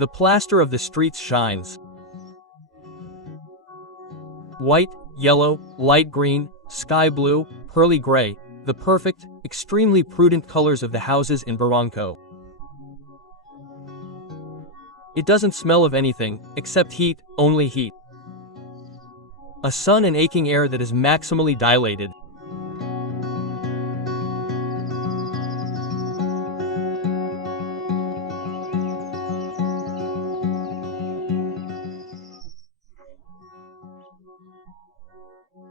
The plaster of the streets shines. White, yellow, light green, sky blue, pearly gray, the perfect, extremely prudent colors of the houses in Barranco. It doesn't smell of anything, except heat, only heat. A sun and aching air that is maximally dilated.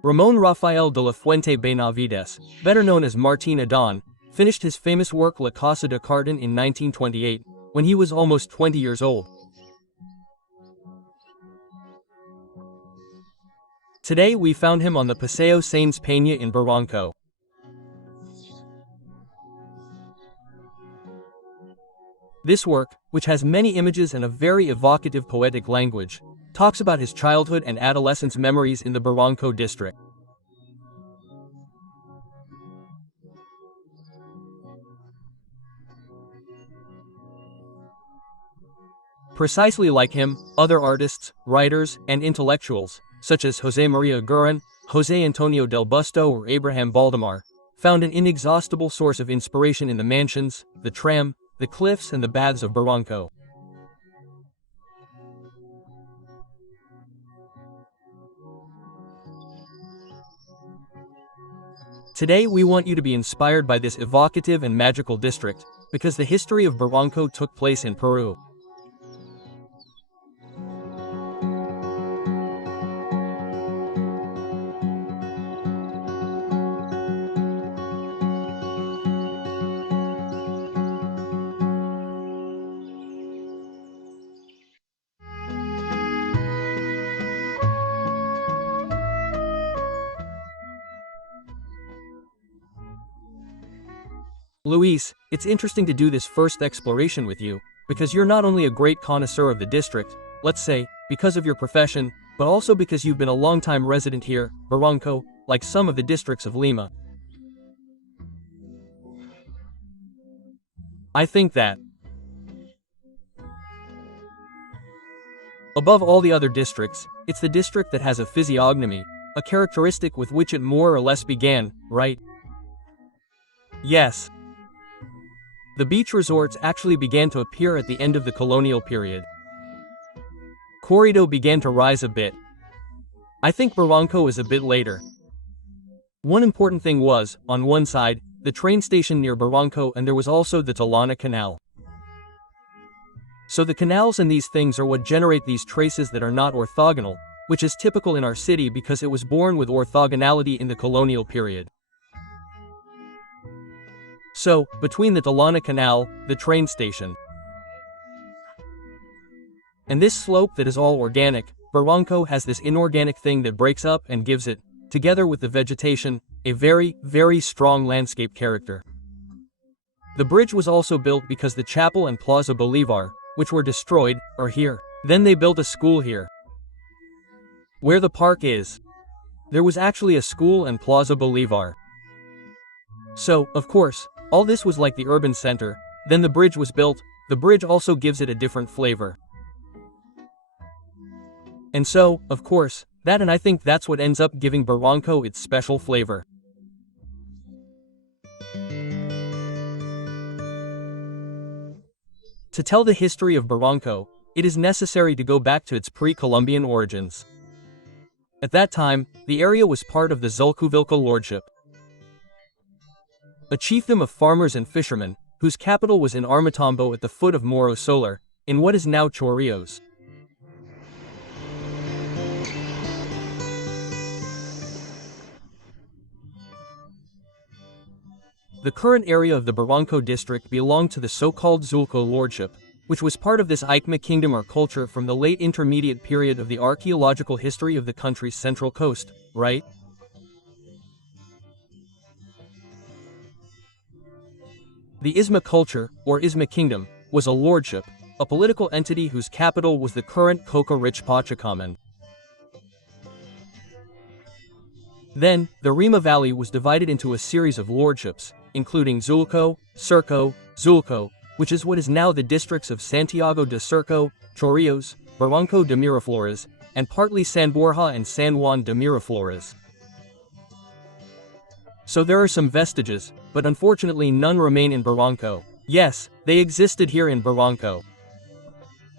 Ramón Rafael de la Fuente Benavides, better known as Martín Adán, finished his famous work La Casa de Cartón in 1928, when he was almost 20 years old. Today we found him on the Paseo Sáenz Peña in Barranco. This work, which has many images and a very evocative poetic language, talks about his childhood and adolescence memories in the Barranco district. Precisely like him, other artists, writers, and intellectuals, such as José María Gurin, José Antonio del Busto or Abraham Valdemar, found an inexhaustible source of inspiration in the mansions, the tram, the cliffs and the baths of Barranco. Today we want you to be inspired by this evocative and magical district, because the history of Barranco took place in Peru. Luis, it's interesting to do this first exploration with you, because you're not only a great connoisseur of the district, let's say, because of your profession, but also because you've been a long-time resident here, Barranco, like some of the districts of Lima. I think that, above all the other districts, it's the district that has a physiognomy, a characteristic with which it more or less began, right? Yes. The beach resorts actually began to appear at the end of the colonial period. Corrido began to rise a bit. I think Barranco is a bit later. One important thing was, on one side, the train station near Barranco, and there was also the Talana Canal. So the canals and these things are what generate these traces that are not orthogonal, which is typical in our city because it was born with orthogonality in the colonial period. So, between the Talana Canal, the train station, and this slope that is all organic, Barranco has this inorganic thing that breaks up and gives it, together with the vegetation, a very, very strong landscape character. The bridge was also built because the chapel and Plaza Bolivar, which were destroyed, are here. Then they built a school here. Where the park is, there was actually a school and Plaza Bolivar. So, of course, all this was like the urban center, then the bridge was built, the bridge also gives it a different flavor. And so, of course, that and I think that's what ends up giving Barranco its special flavor. To tell the history of Barranco, it is necessary to go back to its pre-Columbian origins. At that time, the area was part of the Zulcuvilca lordship, a chiefdom of farmers and fishermen, whose capital was in Armatambo at the foot of Morro Solar, in what is now Chorrillos. The current area of the Barranco district belonged to the so-called Zulco lordship, which was part of this Aymara kingdom or culture from the late intermediate period of the archaeological history of the country's central coast, right? The Isma culture, or Isma kingdom, was a lordship, a political entity whose capital was the current coca-rich Pachacaman. Then, the Rima Valley was divided into a series of lordships, including Zulco, Surco, Zulco, which is what is now the districts of Santiago de Surco, Chorrillos, Barranco de Miraflores, and partly San Borja and San Juan de Miraflores. So there are some vestiges, but unfortunately none remain in Barranco. Yes, they existed here in Barranco.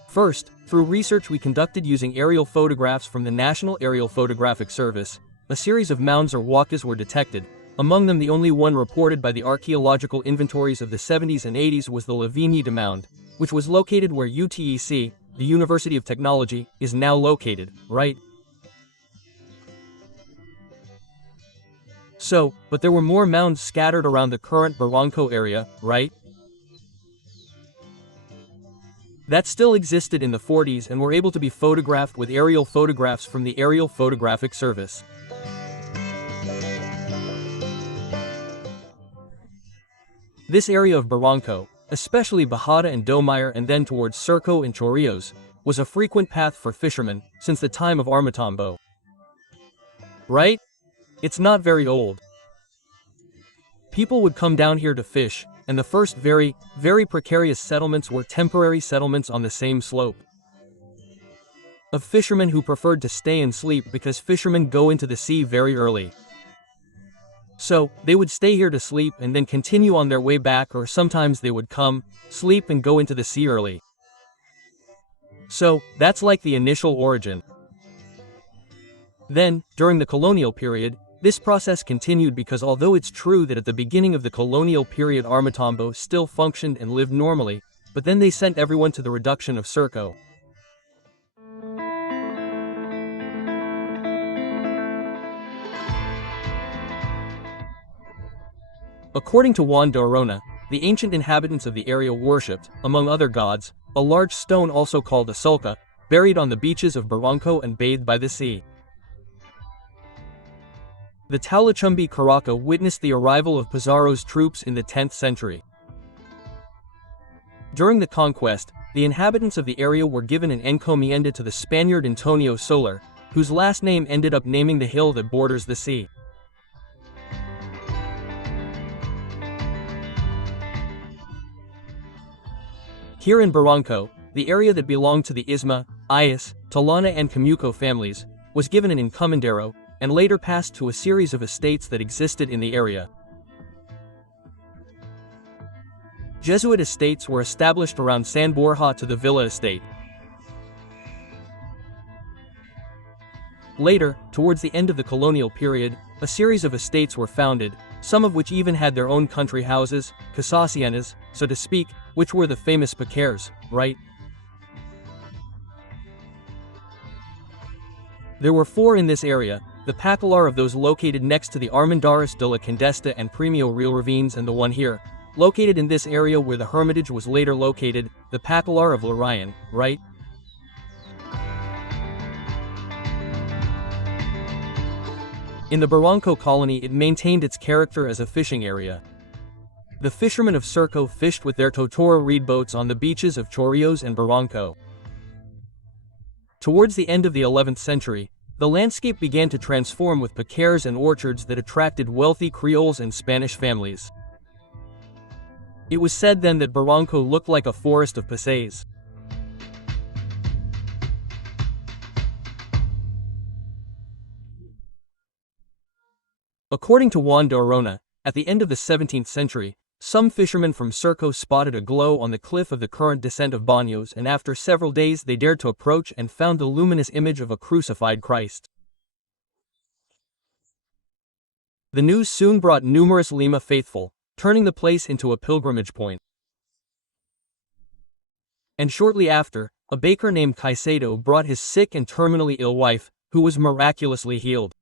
First, through research we conducted using aerial photographs from the National Aerial Photographic Service, a series of mounds or huacas were detected. Among them, the only one reported by the archaeological inventories of the 70s and 80s was the Lavigne Mound, which was located where UTEC, the University of Technology, is now located, right? So, but there were more mounds scattered around the current Barranco area, right? That still existed in the 40s and were able to be photographed with aerial photographs from the Aerial Photographic Service. This area of Barranco, especially Bajada and Domire and then towards Surco and Chorrillos, was a frequent path for fishermen since the time of Armatambo. Right? It's not very old. People would come down here to fish, and the first very precarious settlements were temporary settlements on the same slope. Of fishermen who preferred to stay and sleep because fishermen go into the sea very early. So, they would stay here to sleep and then continue on their way back, or sometimes they would come, sleep and go into the sea early. So, that's like the initial origin. Then, during the colonial period, this process continued because although it's true that at the beginning of the colonial period Armatambo still functioned and lived normally, but then they sent everyone to the reduction of Surco. According to Juan de Arona, the ancient inhabitants of the area worshipped, among other gods, a large stone also called a sulca, buried on the beaches of Barranco and bathed by the sea. The Taulachumbi Caraca witnessed the arrival of Pizarro's troops in the 10th century. During the conquest, the inhabitants of the area were given an encomienda to the Spaniard Antonio Soler, whose last name ended up naming the hill that borders the sea. Here in Barranco, the area that belonged to the Isma, Ayas, Talana and Camuco families, was given an encomendero, and later passed to a series of estates that existed in the area. Jesuit estates were established around San Borja to the Villa estate. Later, towards the end of the colonial period, a series of estates were founded, some of which even had their own country houses, casasienas, so to speak, which were the famous piqueres, right? There were 4 in this area, the Pacalar of those located next to the Armendaris de la Condesta and Premio Real ravines, and the one here, located in this area where the Hermitage was later located, the Pacalar of Larayan, right? In the Barranco colony it maintained its character as a fishing area. The fishermen of Surco fished with their Totora reed boats on the beaches of Chorrillos and Barranco. Towards the end of the 11th century, the landscape began to transform with piqueres and orchards that attracted wealthy Creoles and Spanish families. It was said then that Barranco looked like a forest of pasés. According to Juan de Arona, at the end of the 17th century, some fishermen from Surco spotted a glow on the cliff of the current descent of Baños, and after several days they dared to approach and found the luminous image of a crucified Christ. The news soon brought numerous Lima faithful, turning the place into a pilgrimage point. And shortly after, a baker named Caicedo brought his sick and terminally ill wife, who was miraculously healed.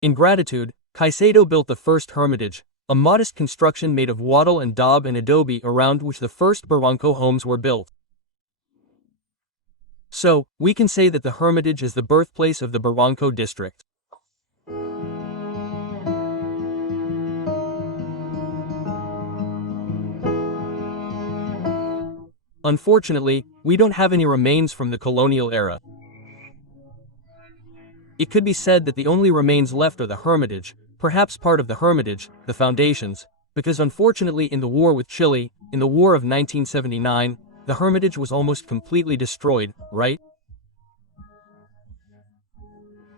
In gratitude, Caicedo built the first hermitage, a modest construction made of wattle and daub and adobe around which the first Barranco homes were built. So, we can say that the hermitage is the birthplace of the Barranco district. Unfortunately, we don't have any remains from the colonial era. It could be said that the only remains left are the hermitage, perhaps part of the hermitage, the foundations, Because unfortunately in the war with Chile, in the War of 1979, the Hermitage was almost completely destroyed, right?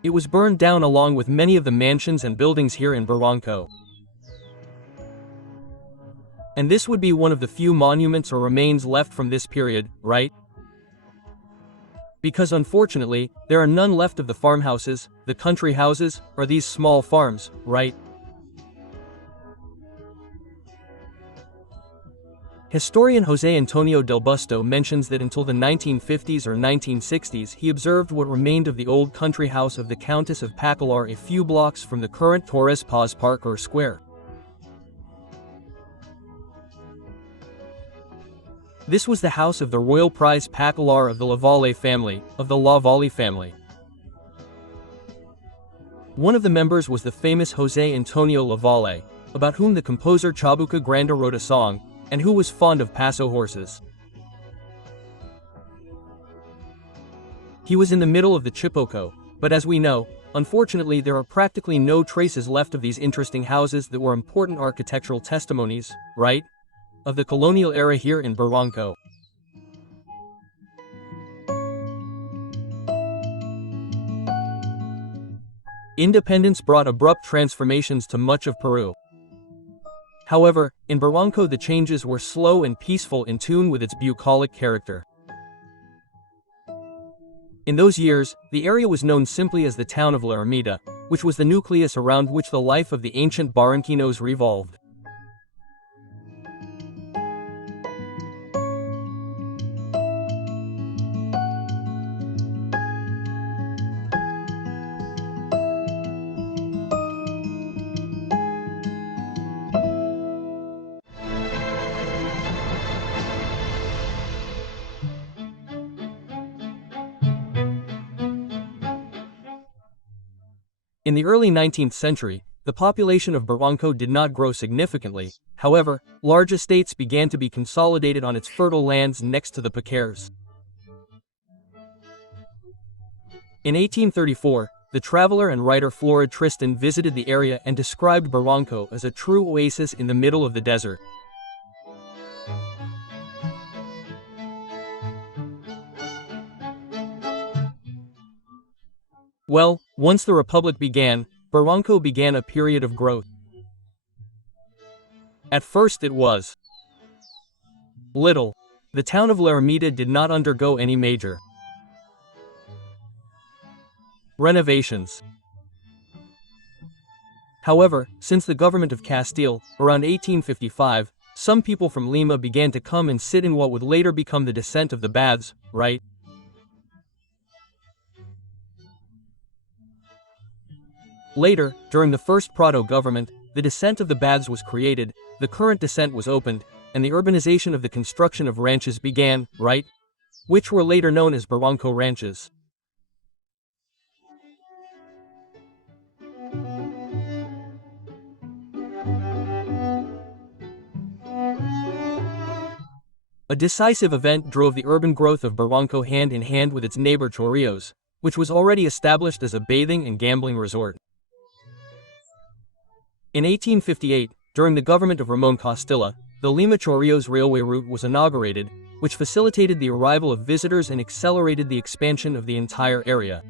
It was burned down along with many of the mansions and buildings here in Barranco. And this would be one of the few monuments or remains left from this period, right? Because unfortunately, there are none left of the farmhouses, the country houses, or these small farms, right? Historian José Antonio del Busto mentions that until the 1950s or 1960s he observed what remained of the old country house of the Countess of Pacalar a few blocks from the current Torres Paz Park or Square. This was the house of the royal prize Pacalar of the Lavalle family, One of the members was the famous José Antonio Lavalle, about whom the composer Chabuca Granda wrote a song, and who was fond of paso horses. He was in the middle of the Chipoco, but as we know, unfortunately there are practically no traces left of these interesting houses that were important architectural testimonies, right? Of the colonial era here in Barranco. Independence brought abrupt transformations to much of Peru. However, in Barranco the changes were slow and peaceful in tune with its bucolic character. In those years, the area was known simply as the town of La Ermita, which was the nucleus around which the life of the ancient Barranquinos revolved. In the early 19th century, the population of Barranco did not grow significantly. However, large estates began to be consolidated on its fertile lands next to the Paqueres. In 1834, the traveler and writer Flora Tristan visited the area and described Barranco as a true oasis in the middle of the desert. Well, once the Republic began, Barranco began a period of growth. At first it was little. The town of La Ermita did not undergo any major renovations. However, since the government of Castile, around 1855, some people from Lima began to come and sit in what would later become the descent of the baths, right? Later, during the first Prado government, the descent of the baths was created, the current descent was opened, and the urbanization of the construction of ranches began, right? Which were later known as Barranco ranches. A decisive event drove the urban growth of Barranco hand in hand with its neighbor Chorrillos, which was already established as a bathing and gambling resort. In 1858, during the government of Ramon Costilla, the Lima-Chorrillos railway route was inaugurated, which facilitated the arrival of visitors and accelerated the expansion of the entire area.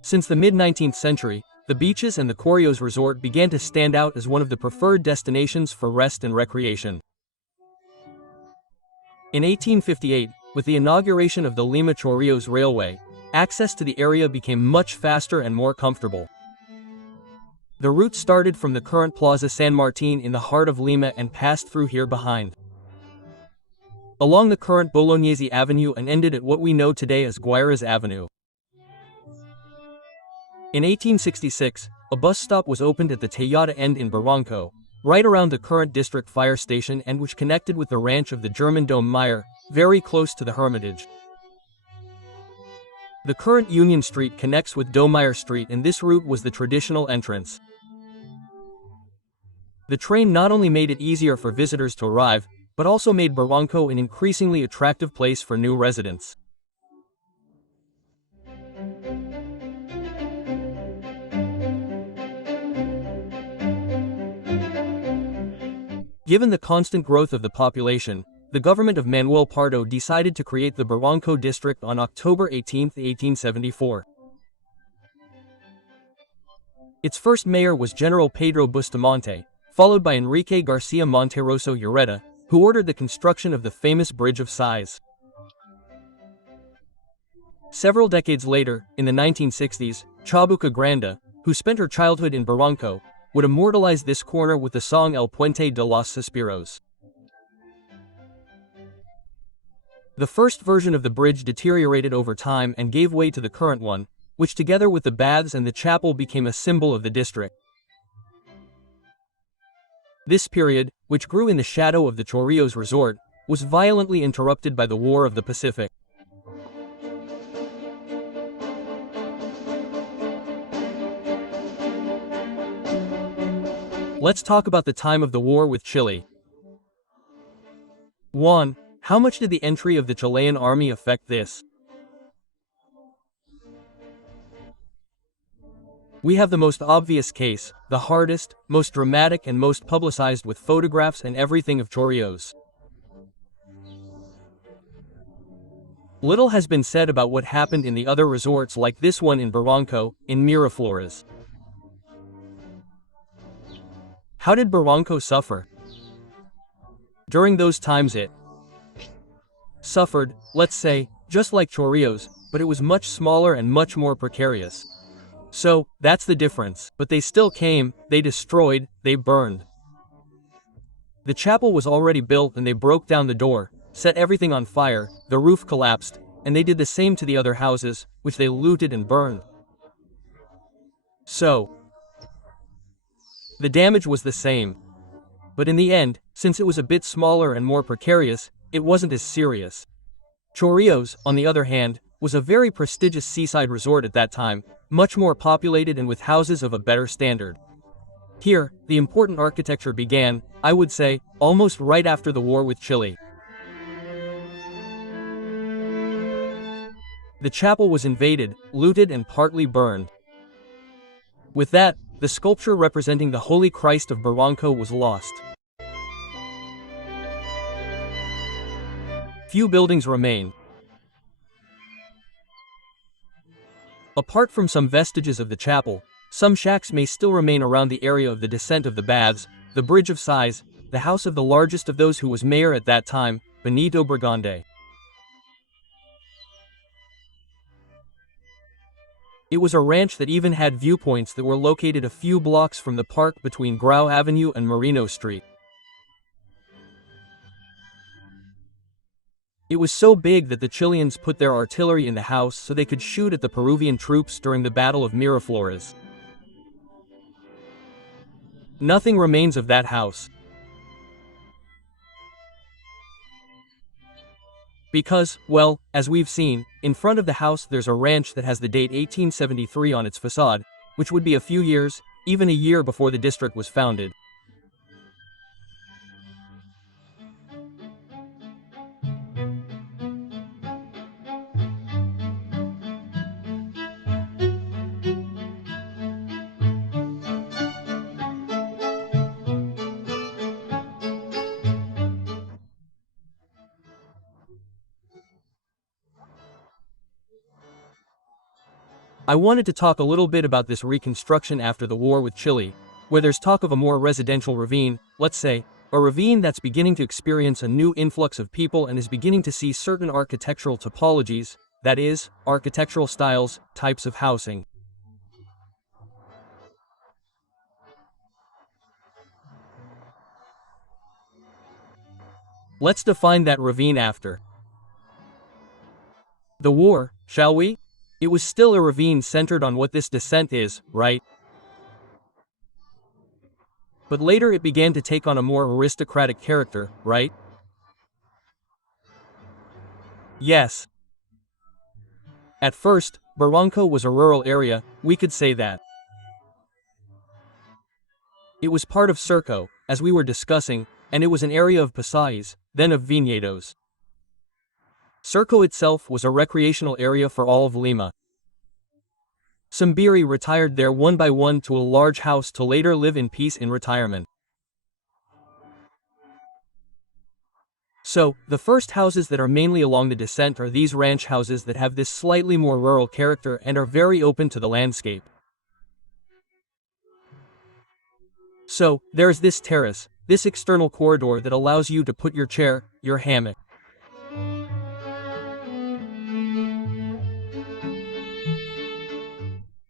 Since the mid-19th century, the beaches and the Chorrillos resort began to stand out as one of the preferred destinations for rest and recreation. In 1858, with the inauguration of the Lima-Chorrillos Railway, access to the area became much faster and more comfortable. The route started from the current Plaza San Martin in the heart of Lima and passed through here behind, along the current Bolognese Avenue and ended at what we know today as Guayras Avenue. In 1866, a bus stop was opened at the Tejada end in Barranco, right around the current district fire station and which connected with the ranch of the German Dome Meyer, very close to the Hermitage. The current Union Street connects with Domeyer Street and this route was the traditional entrance. The train not only made it easier for visitors to arrive, but also made Barranco an increasingly attractive place for new residents. Given the constant growth of the population, the government of Manuel Pardo decided to create the Barranco district on October 18, 1874. Its first mayor was General Pedro Bustamante, followed by Enrique Garcia Monterroso Ureta, who ordered the construction of the famous Bridge of Sighs. Several decades later, in the 1960s, Chabuca Granda, who spent her childhood in Barranco, would immortalize this corner with the song El Puente de los Suspiros. The first version of the bridge deteriorated over time and gave way to the current one, which together with the baths and the chapel became a symbol of the district. This period, which grew in the shadow of the Chorrillos resort, was violently interrupted by the War of the Pacific. Let's talk about the time of the war with Chile. 1. How much did the entry of the Chilean army affect this? We have the most obvious case, the hardest, most dramatic and most publicized with photographs and everything of Chorrillos. Little has been said about what happened in the other resorts like this one in Barranco, in Miraflores. How did Barranco suffer? During those times it suffered, let's say, just like Chorrillos, but it was much smaller and much more precarious. So, that's the difference, but they still came, they destroyed, they burned. The chapel was already built and they broke down the door, set everything on fire, the roof collapsed, and they did the same to the other houses, which they looted and burned. So, the damage was the same. But in the end, since it was a bit smaller and more precarious, it wasn't as serious. Chorrillos, on the other hand, was a very prestigious seaside resort at that time, much more populated and with houses of a better standard. Here, the important architecture began, I would say, almost right after the war with Chile. The chapel was invaded, looted and partly burned. With that, the sculpture representing the Holy Christ of Barranco was lost. Few buildings remain. Apart from some vestiges of the chapel, some shacks may still remain around the area of the descent of the baths, the Bridge of Sighs, the house of the largest of those who was mayor at that time, Benito Brigande. It was a ranch that even had viewpoints that were located a few blocks from the park between Grau Avenue and Merino Street. It was so big that the Chileans put their artillery in the house so they could shoot at the Peruvian troops during the Battle of Miraflores. Nothing remains of that house. Because, well, as we've seen, in front of the house there's a ranch that has the date 1873 on its facade, which would be a few years, even a year before the district was founded. I wanted to talk a little bit about this reconstruction after the war with Chile, where there's talk of a more residential ravine, let's say, a ravine that's beginning to experience a new influx of people and is beginning to see certain architectural topologies, that is, architectural styles, types of housing. Let's define that ravine after the war, shall we? It was still a ravine centered on what this descent is, right? But later it began to take on a more aristocratic character, right? Yes. At first, Barranco was a rural area, we could say that. It was part of Surco, as we were discussing, and it was an area of Pasais, then of viñedos. Surco itself was a recreational area for all of Lima. Some Biri retired there one by one to a large house to later live in peace in retirement. So, the first houses that are mainly along the descent are these ranch houses that have this slightly more rural character and are very open to the landscape. So, there's this terrace, this external corridor that allows you to put your chair, your hammock.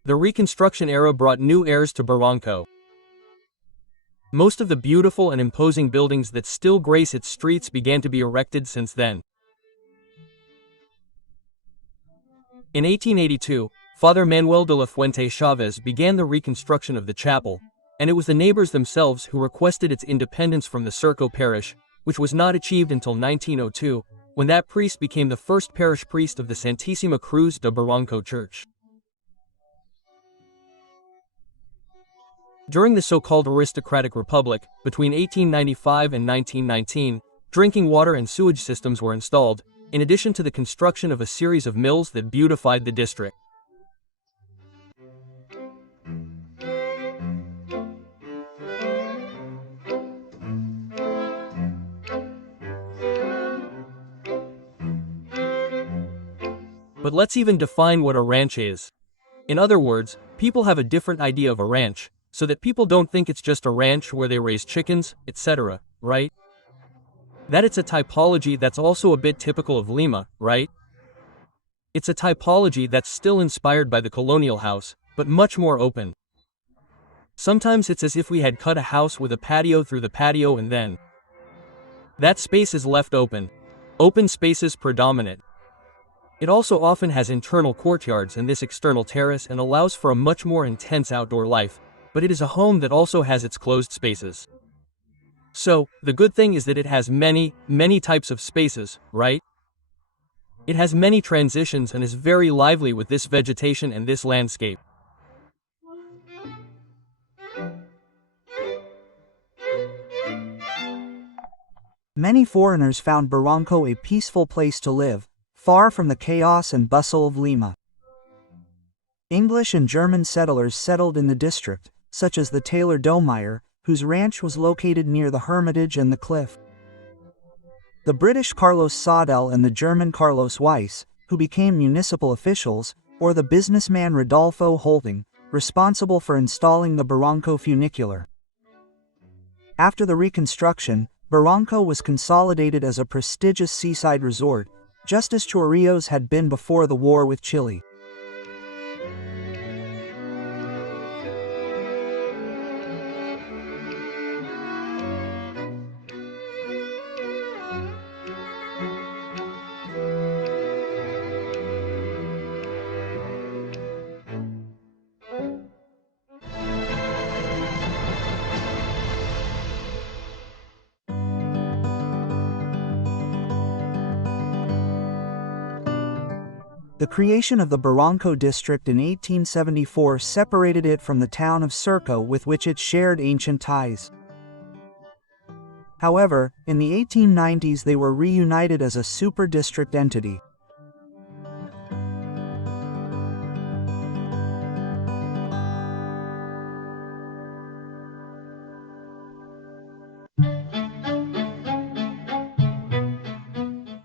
The Reconstruction era brought new airs to Barranco. Most of the beautiful and imposing buildings that still grace its streets began to be erected since then. In 1882, Father Manuel de la Fuente Chavez began the reconstruction of the chapel, and it was the neighbors themselves who requested its independence from the Surco parish, which was not achieved until 1902, when that priest became the first parish priest of the Santísima Cruz de Barranco Church. During the so-called aristocratic republic, between 1895 and 1919, drinking water and sewage systems were installed, in addition to the construction of a series of mills that beautified the district. But let's even define what a ranch is. In other words, people have a different idea of a ranch, so that people don't think it's just a ranch where they raise chickens, etc., right? That it's a typology that's also a bit typical of Lima, right? It's a typology that's still inspired by the colonial house, but much more open. Sometimes it's as if we had cut a house with a patio through the patio and then that space is left open. Open spaces predominate. It also often has internal courtyards and this external terrace and allows for a much more intense outdoor life, but it is a home that also has its closed spaces. So, the good thing is that it has many types of spaces, right? It has many transitions and is very lively with this vegetation and this landscape. Many foreigners found Barranco a peaceful place to live, far from the chaos and bustle of Lima. English and German settlers settled in the district, such as the Taylor Domeyer, whose ranch was located near the Hermitage and the Cliff. The British Carlos Saudel and the German Carlos Weiss, who became municipal officials, or the businessman Rodolfo Holting, responsible for installing the Barranco funicular. After the Reconstruction, Barranco was consolidated as a prestigious seaside resort, just as Chorrillos had been before the war with Chile. The creation of the Barranco district in 1874 separated it from the town of Surco, with which it shared ancient ties. However, in the 1890s they were reunited as a super-district entity.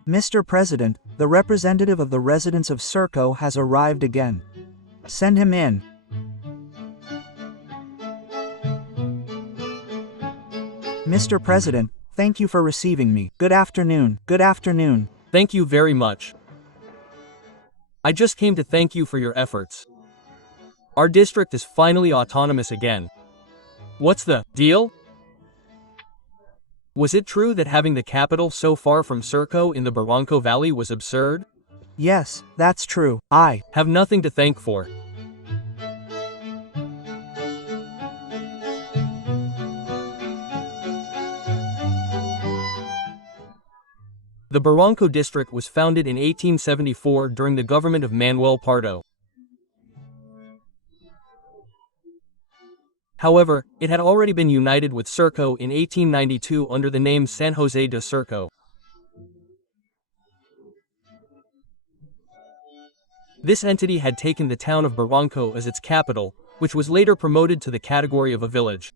Mr. President, the representative of the residents of Surco has arrived again. Send him in. Mr. President, thank you for receiving me. Good afternoon. Good afternoon. Thank you very much. I just came to thank you for your efforts. Our district is finally autonomous again. What's the deal? Was it true that having the capital so far from Surco in the Barranco Valley was absurd? Yes, that's true. I have nothing to thank for. The Barranco district was founded in 1874 during the government of Manuel Pardo. However, it had already been united with Surco in 1892 under the name San José de Surco. This entity had taken the town of Barranco as its capital, which was later promoted to the category of a village.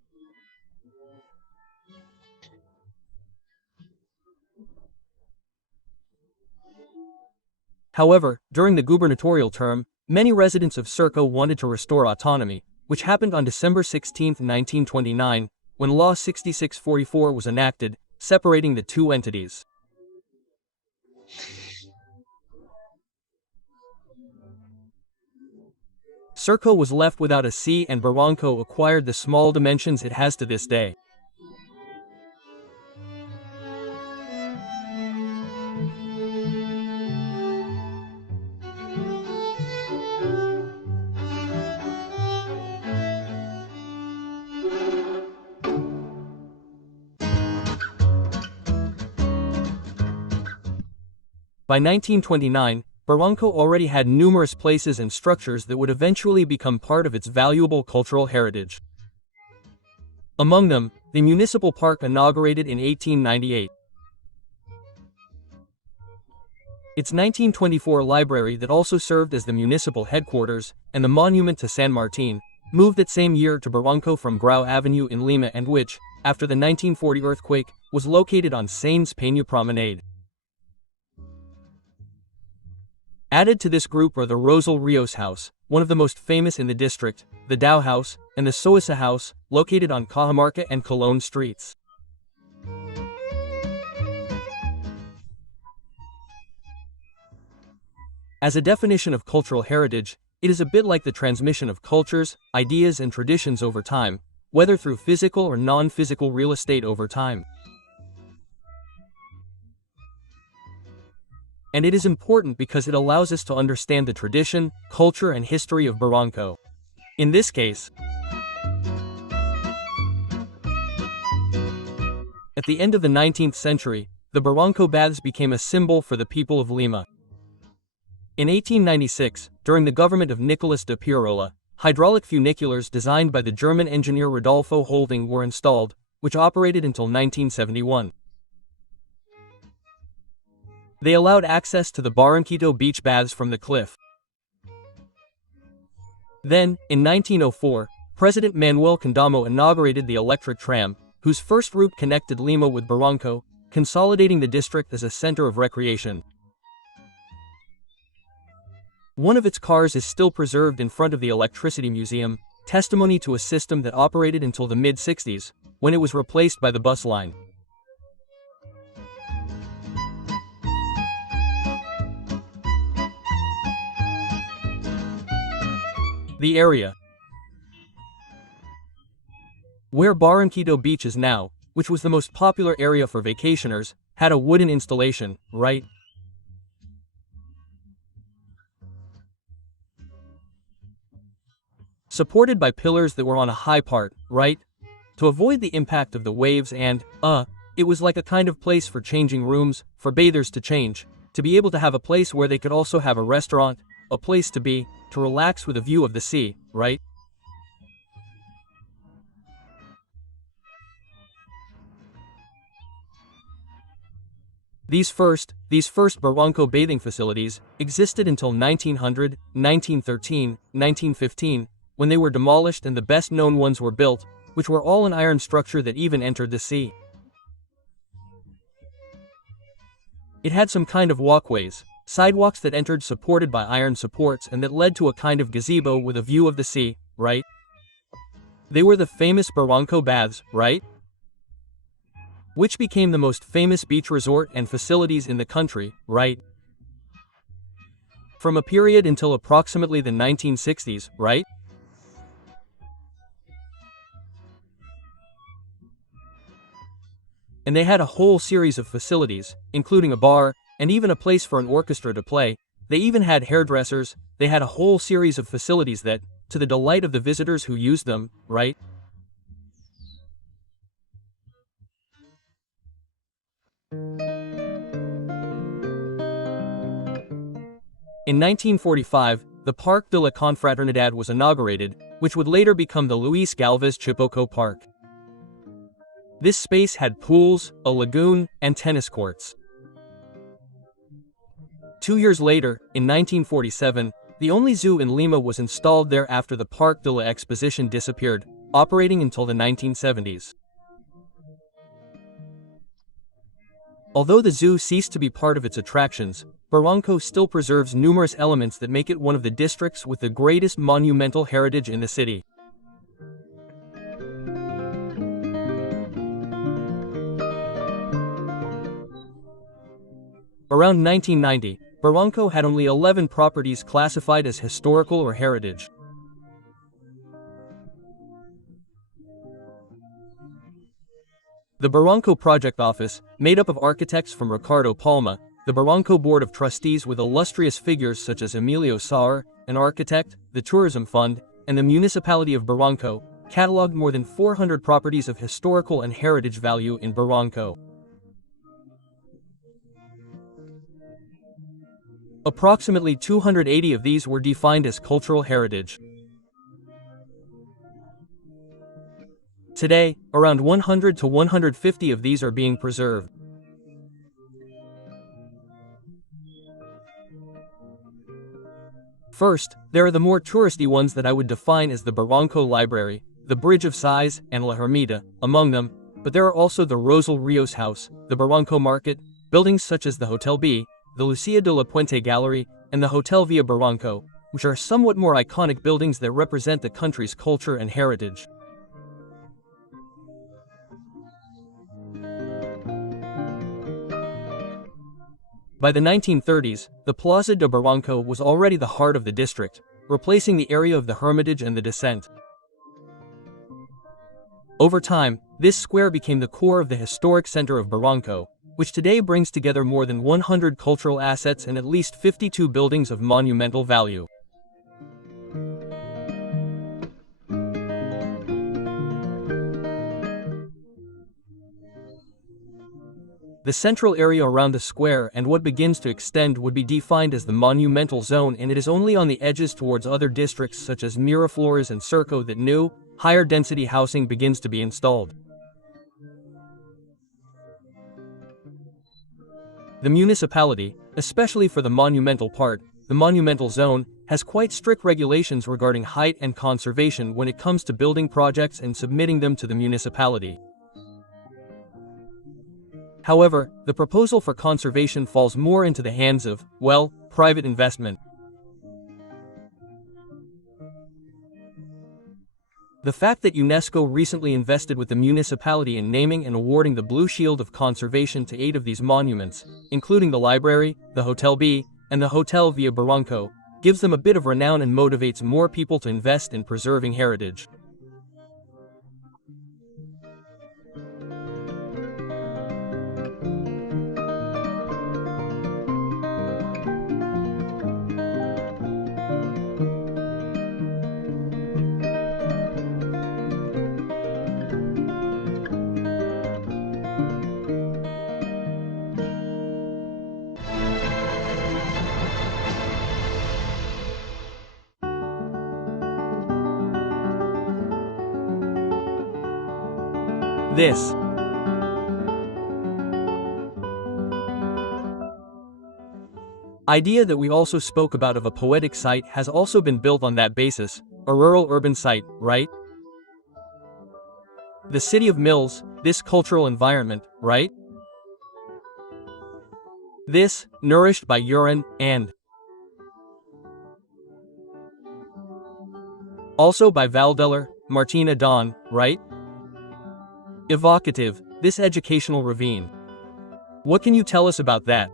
However, during the gubernatorial term, many residents of Surco wanted to restore autonomy, which happened on December 16, 1929, when Law 6644 was enacted, separating the two entities. Surco was left without a sea and Barranco acquired the small dimensions it has to this day. By 1929, Barranco already had numerous places and structures that would eventually become part of its valuable cultural heritage. Among them, the municipal park inaugurated in 1898. Its 1924 library that also served as the municipal headquarters, and the monument to San Martin, moved that same year to Barranco from Grau Avenue in Lima and which, after the 1940 earthquake, was located on Sainz Peña Promenade. Added to this group are the Rosal Rios House, one of the most famous in the district, the Dow House, and the Soisa House, located on Cajamarca and Colón streets. As a definition of cultural heritage, it is a bit like the transmission of cultures, ideas and traditions over time, whether through physical or non-physical real estate over time. And it is important because it allows us to understand the tradition, culture and history of Barranco. In this case, at the end of the 19th century, the Barranco baths became a symbol for the people of Lima. In 1896, during the government of Nicolas de Piarola, hydraulic funiculars designed by the German engineer Rodolfo Holding were installed, which operated until 1971. They allowed access to the Barranquito beach baths from the cliff. Then, in 1904, President Manuel Condamo inaugurated the electric tram, whose first route connected Lima with Barranco, consolidating the district as a center of recreation. One of its cars is still preserved in front of the Electricity Museum, testimony to a system that operated until the mid-60s, when it was replaced by the bus line. The area where Barranquito Beach is now, which was the most popular area for vacationers, had a wooden installation, right? Supported by pillars that were on a high part, right? To avoid the impact of the waves and, it was like a kind of place for changing rooms, for bathers to change, to be able to have a place where they could also have a restaurant, a place to be, to relax with a view of the sea, right? These first Barranco bathing facilities existed until 1900, 1913, 1915, when they were demolished and the best known ones were built, which were all an iron structure that even entered the sea. It had some kind of walkways, sidewalks that entered supported by iron supports and that led to a kind of gazebo with a view of the sea, right? They were the famous Barranco baths, right? Which became the most famous beach resort and facilities in the country, right? From a period until approximately the 1960s, right? And they had a whole series of facilities, including a bar, and even a place for an orchestra to play. They even had hairdressers. They had a whole series of facilities that, to the delight of the visitors who used them, right? In 1945, the Parc de la Confraternidad was inaugurated, which would later become the Luis Galvez Chipoco Park. This space had pools, a lagoon, and tennis courts. 2 years later, in 1947, The only zoo in Lima was installed there after the Parque de la Exposición disappeared, operating until the 1970s. Although the zoo ceased to be part of its attractions, Barranco still preserves numerous elements that make it one of the districts with the greatest monumental heritage in the city. Around 1990, Barranco had only 11 properties classified as historical or heritage. The Barranco Project Office, made up of architects from Ricardo Palma, the Barranco Board of Trustees with illustrious figures such as Emilio Saar, an architect, the Tourism Fund, and the Municipality of Barranco, cataloged more than 400 properties of historical and heritage value in Barranco. Approximately 280 of these were defined as cultural heritage. Today, around 100 to 150 of these are being preserved. First, there are the more touristy ones that I would define as the Barranco Library, the Bridge of Sighs, and La Hermida, among them, but there are also the Rosal Rios House, the Barranco Market, buildings such as the Hotel B, the Lucia de la Puente Gallery, and the Hotel Villa Barranco, which are somewhat more iconic buildings that represent the country's culture and heritage. By the 1930s, the Plaza de Barranco was already the heart of the district, replacing the area of the Hermitage and the Descent. Over time, this square became the core of the historic center of Barranco, which today brings together more than 100 cultural assets and at least 52 buildings of monumental value. The central area around the square and what begins to extend would be defined as the monumental zone, and it is only on the edges towards other districts such as Miraflores and Surco that new, higher density housing begins to be installed. The municipality, especially for the monumental part, the monumental zone, has quite strict regulations regarding height and conservation when it comes to building projects and submitting them to the municipality. However, the proposal for conservation falls more into the hands of, well, private investment. The fact that UNESCO recently invested with the municipality in naming and awarding the Blue Shield of Conservation to 8 of these monuments, including the library, the Hotel B, and the Hotel Villa Barranco, gives them a bit of renown and motivates more people to invest in preserving heritage. This idea that we also spoke about of a poetic site has also been built on that basis, a rural-urban site, right? The city of Mills, this cultural environment, right? This, nourished by urine, and also by Valdeller, Martina Don, right? Evocative, this educational ravine. What can you tell us about that?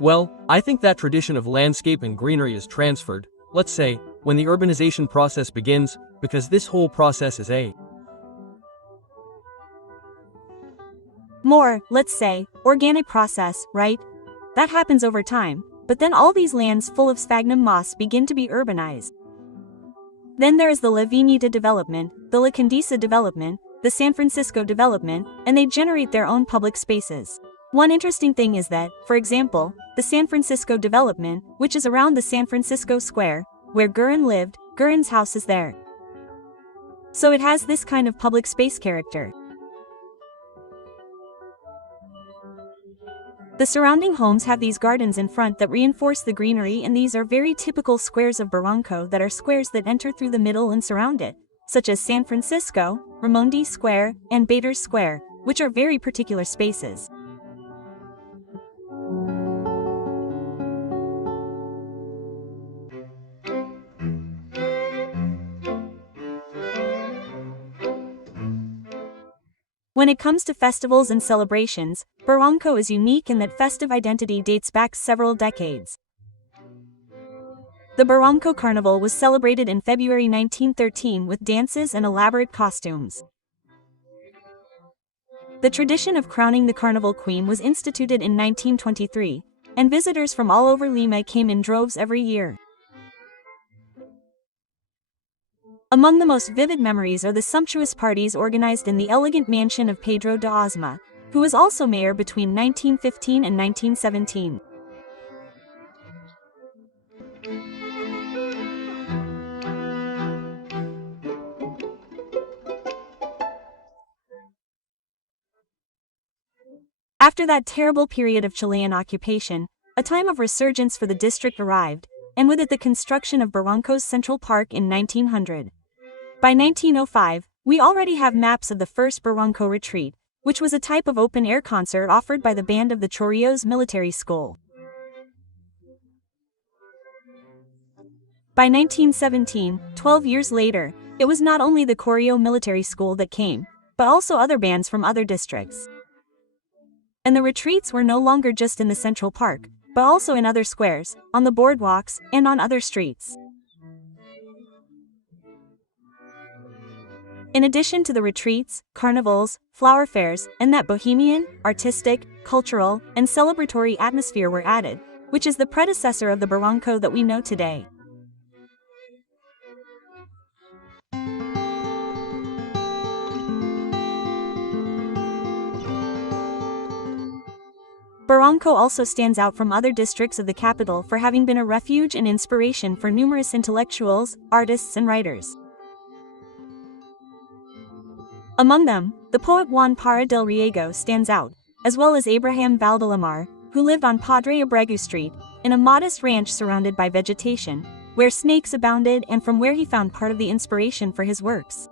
Well, I think that tradition of landscape and greenery is transferred, let's say, when the urbanization process begins, because this whole process is a more, let's say, organic process, right? That happens over time, but then all these lands full of sphagnum moss begin to be urbanized. Then there is the La Viñita development, the La Condesa development, the San Francisco development, and they generate their own public spaces. One interesting thing is that, for example, the San Francisco development, which is around the San Francisco Square, where Gurin lived, Gurin's house is there. So it has this kind of public space character. The surrounding homes have these gardens in front that reinforce the greenery, and these are very typical squares of Barranco that are squares that enter through the middle and surround it, such as San Francisco, Raimondi Square, and Bader's Square, which are very particular spaces. When it comes to festivals and celebrations, Barranco is unique in that festive identity dates back several decades. The Barranco Carnival was celebrated in February 1913 with dances and elaborate costumes. The tradition of crowning the Carnival Queen was instituted in 1923, and visitors from all over Lima came in droves every year. Among the most vivid memories are the sumptuous parties organized in the elegant mansion of Pedro de Osma, who was also mayor between 1915 and 1917. After that terrible period of Chilean occupation, a time of resurgence for the district arrived, and with it the construction of Barranco's Central Park in 1900. By 1905, we already have maps of the first Barranco retreat, which was a type of open-air concert offered by the band of the Chorrillos Military School. By 1917, 12 years later, it was not only the Chorrillo Military School that came, but also other bands from other districts. And the retreats were no longer just in the Central Park, but also in other squares, on the boardwalks, and on other streets. In addition to the retreats, carnivals, flower fairs, and that bohemian, artistic, cultural, and celebratory atmosphere were added, which is the predecessor of the Barranco that we know today. Barranco also stands out from other districts of the capital for having been a refuge and inspiration for numerous intellectuals, artists, and writers. Among them, the poet Juan Parra del Riego stands out, as well as Abraham Valdelamar, who lived on Padre Abreu Street, in a modest ranch surrounded by vegetation, where snakes abounded and from where he found part of the inspiration for his works.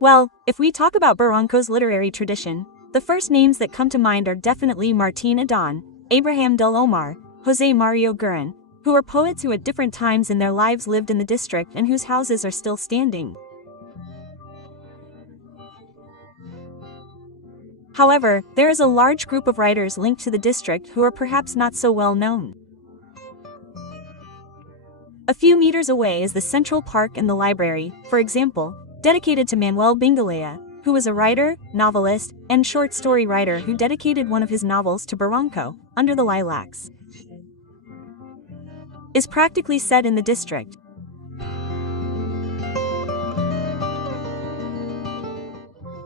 Well, if we talk about Barranco's literary tradition, the first names that come to mind are definitely Martín Adán, Abraham del Omar, José Mario Guerin, who are poets who at different times in their lives lived in the district and whose houses are still standing. However, there is a large group of writers linked to the district who are perhaps not so well known. A few meters away is the Central Park and the library, for example, dedicated to Manuel Bingalea, who was a writer, novelist, and short story writer who dedicated one of his novels to Barranco, Under the Lilacs. Is practically set in the district.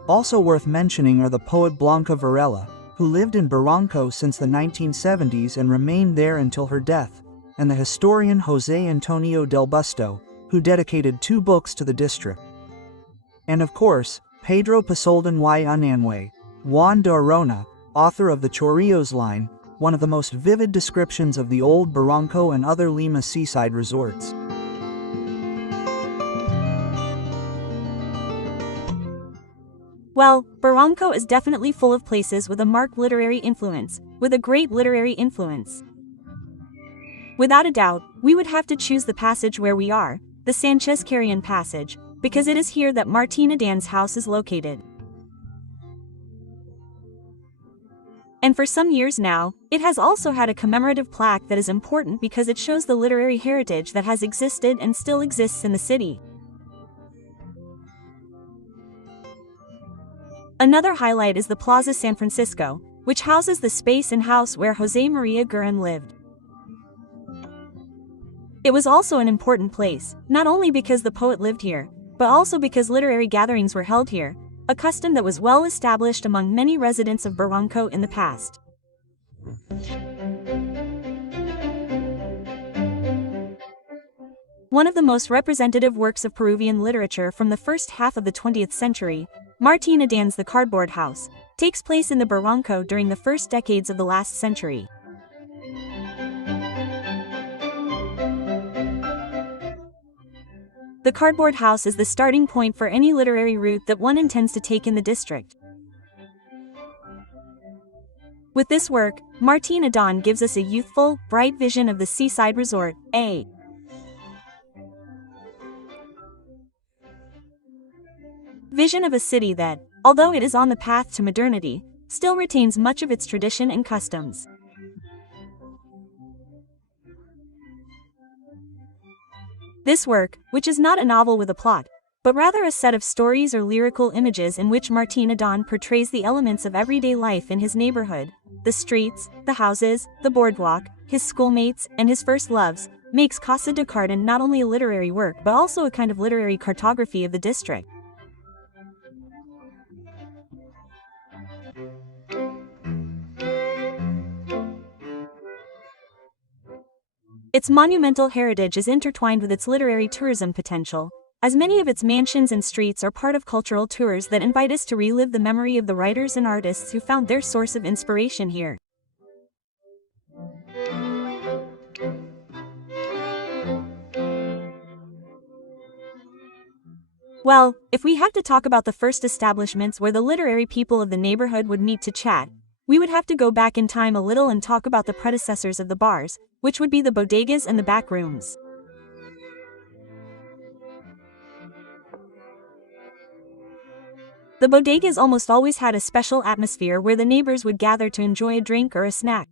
Also worth mentioning are the poet Blanca Varela, who lived in Barranco since the 1970s and remained there until her death, and the historian José Antonio del Busto, who dedicated 2 books to the district. And of course, Pedro Pasoldan y Unanue, Juan de Arona, author of the Chorrillos line, one of the most vivid descriptions of the old Barranco and other Lima seaside resorts. Well, Barranco is definitely full of places with a marked literary influence, with a great literary influence. Without a doubt, we would have to choose the passage where we are, the Sanchez Carrion Passage, because it is here that Martín Adán's house is located. And for some years now, it has also had a commemorative plaque that is important because it shows the literary heritage that has existed and still exists in the city. Another highlight is the Plaza San Francisco, which houses the space and house where José María Guerin lived. It was also an important place, not only because the poet lived here, but also because literary gatherings were held here, a custom that was well established among many residents of Barranco in the past. One of the most representative works of Peruvian literature from the first half of the 20th century, Martín Adán's The Cardboard House, takes place in the Barranco during the first decades of the last century. The Cardboard House is the starting point for any literary route that one intends to take in the district. With this work, Martín Adán gives us a youthful, bright vision of the seaside resort, a vision of a city that, although it is on the path to modernity, still retains much of its tradition and customs. This work, which is not a novel with a plot, but rather a set of stories or lyrical images in which Martín Adán portrays the elements of everyday life in his neighborhood, the streets, the houses, the boardwalk, his schoolmates, and his first loves, makes Casa de Carden not only a literary work but also a kind of literary cartography of the district. Its monumental heritage is intertwined with its literary tourism potential, as many of its mansions and streets are part of cultural tours that invite us to relive the memory of the writers and artists who found their source of inspiration here. Well, if we have to talk about the first establishments where the literary people of the neighborhood would meet to chat, we would have to go back in time a little and talk about the predecessors of the bars, which would be the bodegas and the back rooms. The bodegas almost always had a special atmosphere where the neighbors would gather to enjoy a drink or a snack.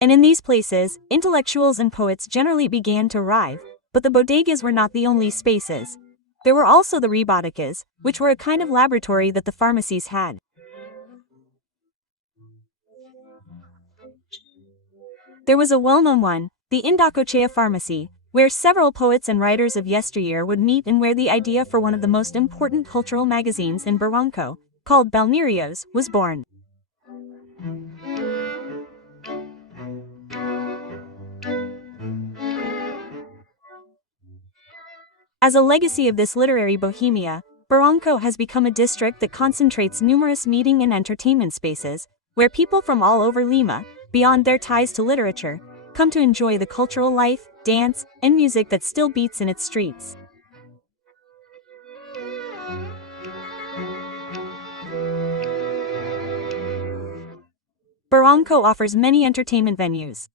And in these places, intellectuals and poets generally began to arrive, but the bodegas were not the only spaces. There were also the rebotecas, which were a kind of laboratory that the pharmacies had. There was a well-known one, the Indacochea Pharmacy, where several poets and writers of yesteryear would meet and where the idea for one of the most important cultural magazines in Barranco, called Balnearios, was born. As a legacy of this literary bohemia, Barranco has become a district that concentrates numerous meeting and entertainment spaces, where people from all over Lima, beyond their ties to literature, come to enjoy the cultural life, dance, and music that still beats in its streets. Barranco offers many entertainment venues.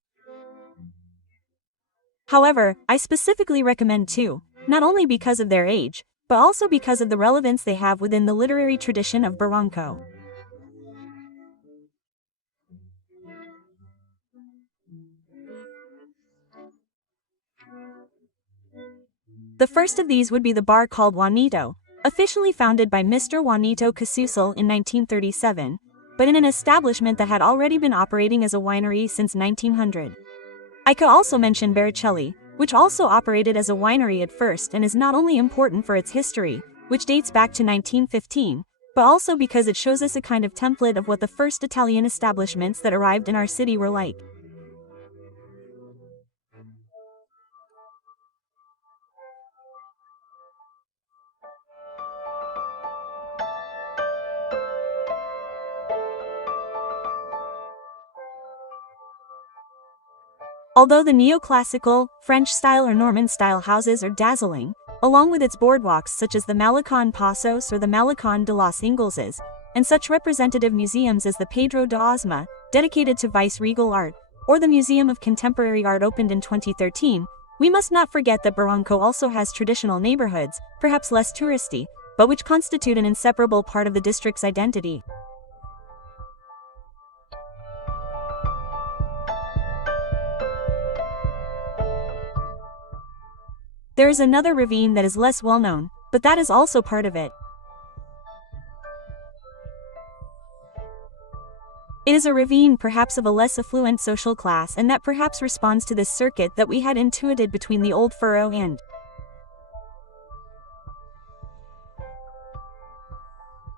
However, I specifically recommend two, not only because of their age, but also because of the relevance they have within the literary tradition of Barranco. The first of these would be the bar called Juanito, officially founded by Mr. Juanito Casucel in 1937, but in an establishment that had already been operating as a winery since 1900. I could also mention Baricelli, which also operated as a winery at first and is not only important for its history, which dates back to 1915, but also because it shows us a kind of template of what the first Italian establishments that arrived in our city were like. Although the neoclassical, French-style or Norman-style houses are dazzling, along with its boardwalks such as the Malecón Pasos or the Malecón de los Ingleses, and such representative museums as the Pedro de Osma, dedicated to vice-regal art, or the Museum of Contemporary Art opened in 2013, we must not forget that Barranco also has traditional neighborhoods, perhaps less touristy, but which constitute an inseparable part of the district's identity. There is another ravine that is less well known, but that is also part of it. It is a ravine perhaps of a less affluent social class and that perhaps responds to this circuit that we had intuited between the Old Furrow and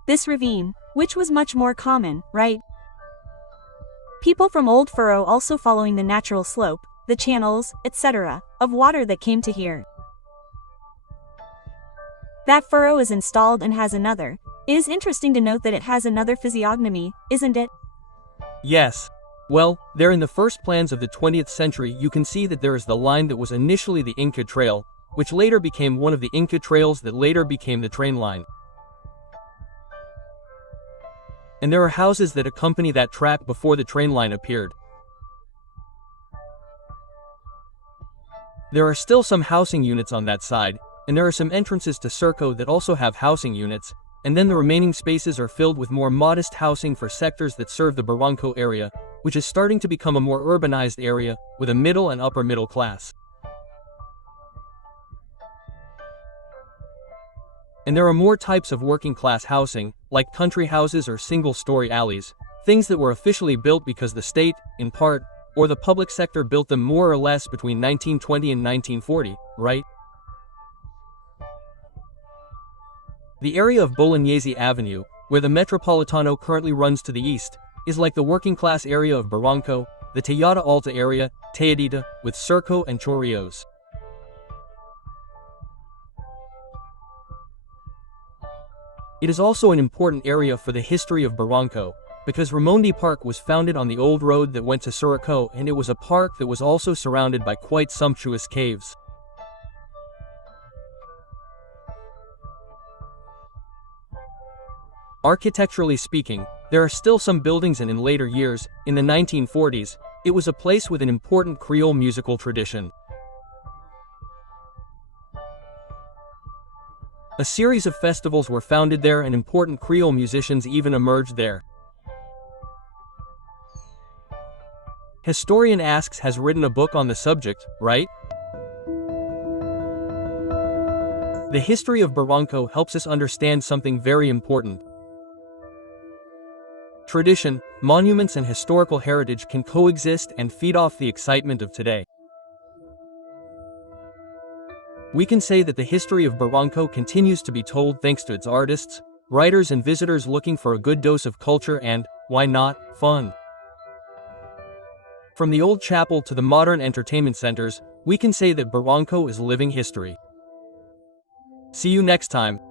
this ravine, which was much more common, right? People from Old Furrow also following the natural slope, the channels, etc., of water that came to here. That furrow is installed and has another. It is interesting to note that it has another physiognomy, isn't it? Yes. Well, there in the first plans of the 20th century you can see that there is the line that was initially the Inca Trail, which later became one of the Inca trails that later became the train line. And there are houses that accompany that track before the train line appeared. There are still some housing units on that side, and there are some entrances to Surco that also have housing units, and then the remaining spaces are filled with more modest housing for sectors that serve the Barranco area, which is starting to become a more urbanized area with a middle and upper middle class. And there are more types of working class housing, like country houses or single-story alleys, things that were officially built because the state, in part, or the public sector built them more or less between 1920 and 1940, right? The area of Bolognese Avenue, where the Metropolitano currently runs to the east, is like the working class area of Barranco, the Tallada Alta area, Talladita, with Surco and Chorrillos. It is also an important area for the history of Barranco, because Raimondi Park was founded on the old road that went to Surco, and it was a park that was also surrounded by quite sumptuous caves. Architecturally speaking, there are still some buildings, and in later years, in the 1940s, it was a place with an important Creole musical tradition. A series of festivals were founded there, and important Creole musicians even emerged there. Historian Asks has written a book on the subject, right? The history of Barranco helps us understand something very important. Tradition, monuments and historical heritage can coexist and feed off the excitement of today. We can say that the history of Barranco continues to be told thanks to its artists, writers and visitors looking for a good dose of culture and, why not, fun. From the old chapel to the modern entertainment centers, we can say that Barranco is living history. See you next time.